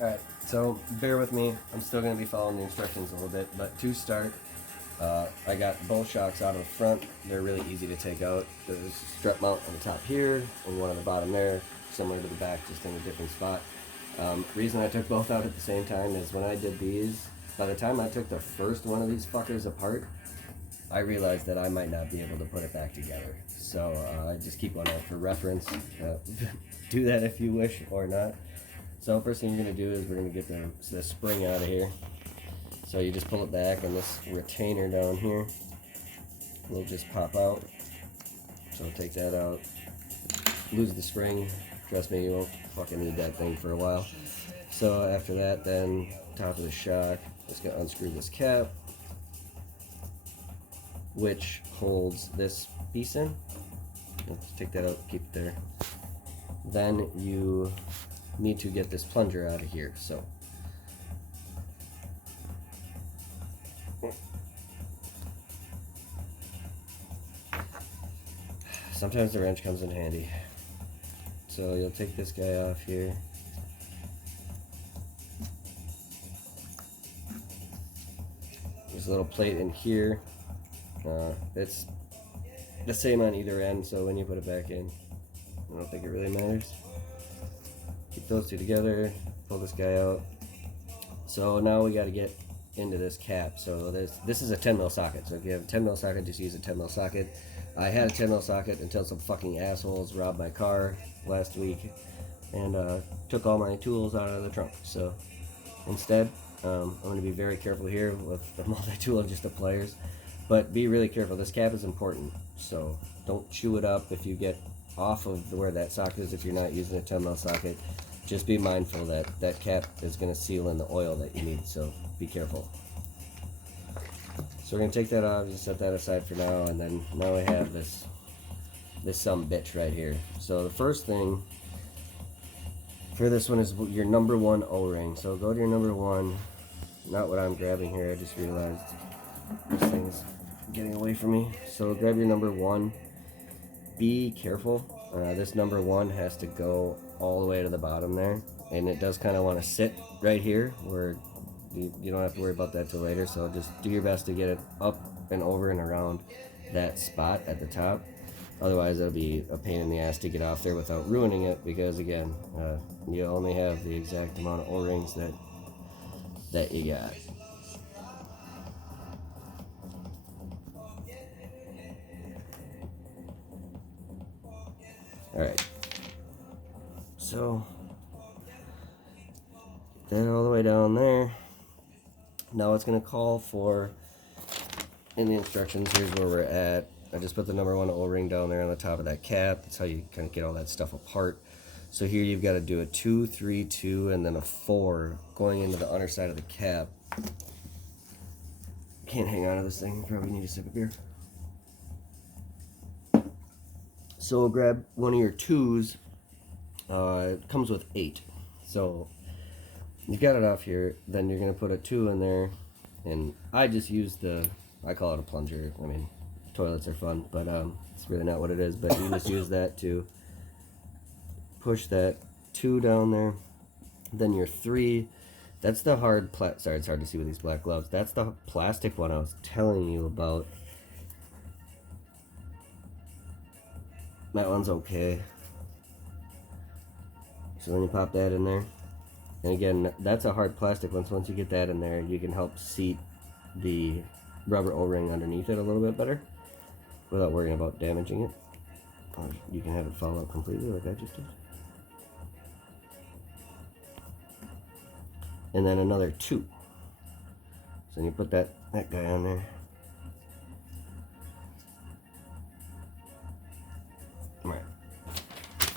Alright, so bear with me. I'm still going to be following the instructions a little bit, but to start, I got both shocks out of the front. They're really easy to take out. There's a strap mount on the top here and one on the bottom there, similar to the back, just in a different spot. Reason I took both out at the same time is when I did these, by the time I took the first one of these fuckers apart, I realized that I might not be able to put it back together. So I just keep one out for reference. Do that if you wish or not. So first thing you're going to do is we're going to get the spring out of here. So you just pull it back and this retainer down here will just pop out. So take that out. Lose the spring. Trust me, you won't fucking need that thing for a while. So after that, then top of the shock, just going to unscrew this cap, which holds this piece in. Let's take that out, keep it there. Then you need to get this plunger out of here. So sometimes the wrench comes in handy. So you'll take this guy off here. There's a little plate in here. It's the same on either end, so when you put it back in, I don't think it really matters. Keep those two together, pull this guy out. So now we got to get into this cap. So this is a 10 mil socket. So if you have a 10 mil socket, just use a 10 mil socket. I had a 10 mil socket until some fucking assholes robbed my car last week and took all my tools out of the trunk. So instead, I'm going to be very careful here with the multi-tool and just the pliers. But be really careful. This cap is important. So don't chew it up if you get off of where that socket is if you're not using a 10 mil socket. Just be mindful that that cap is going to seal in the oil that you need, so be careful. So we're going to take that off, just set that aside for now, and then now we have this some bitch right here. So the first thing for this one is your number one O-ring. So go to your number one, not what I'm grabbing here, I just realized this thing's getting away from me. So grab your number one. Be careful. This number one has to go all the way to the bottom there, and it does kind of want to sit right here where you don't have to worry about that till later. So just do your best to get it up and over and around that spot at the top. Otherwise it'll be a pain in the ass to get off there without ruining it, because again, you only have the exact amount of O-rings that you got. Alright, so get that all the way down there. Now it's going to call for, in the instructions, here's where we're at. I just put the number one O-ring down there on the top of that cap. That's how you kind of get all that stuff apart. So here you've got to do a 2, 3, 2, and then a 4 going into the underside of the cap. Can't hang on to this thing, probably need a sip of beer. So we'll grab one of your 2s. It comes with 8. So you got it off here, then you're going to put a 2 in there. And I just use I call it a plunger. I mean, toilets are fun, but it's really not what it is. But you just use that to push that 2 down there. Then your 3, that's the hard, sorry, it's hard to see with these black gloves. That's the plastic one I was telling you about. That one's okay. So then you pop that in there. And again, that's a hard plastic one, so once you get that in there, you can help seat the rubber O-ring underneath it a little bit better without worrying about damaging it. Or you can have it fall out completely like I just did. And then another 2. So you put that guy on there. Alright.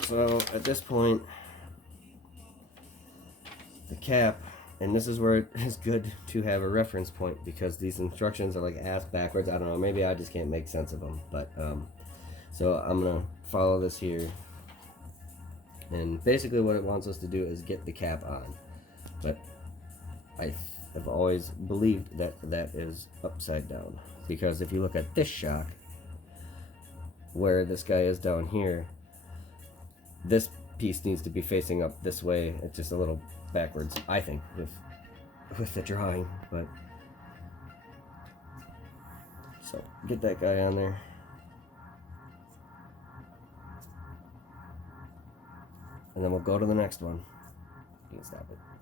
So at this point, the cap, and this is where it is good to have a reference point, because these instructions are like ass backwards. I don't know, maybe I just can't make sense of them, but so I'm gonna follow this here, and basically what it wants us to do is get the cap on, but I have always believed that that is upside down, because if you look at this shock where this guy is down here, this piece needs to be facing up this way. It's just a little backwards, I think, with the drawing, but so get that guy on there. And then we'll go to the next one. You can stop it.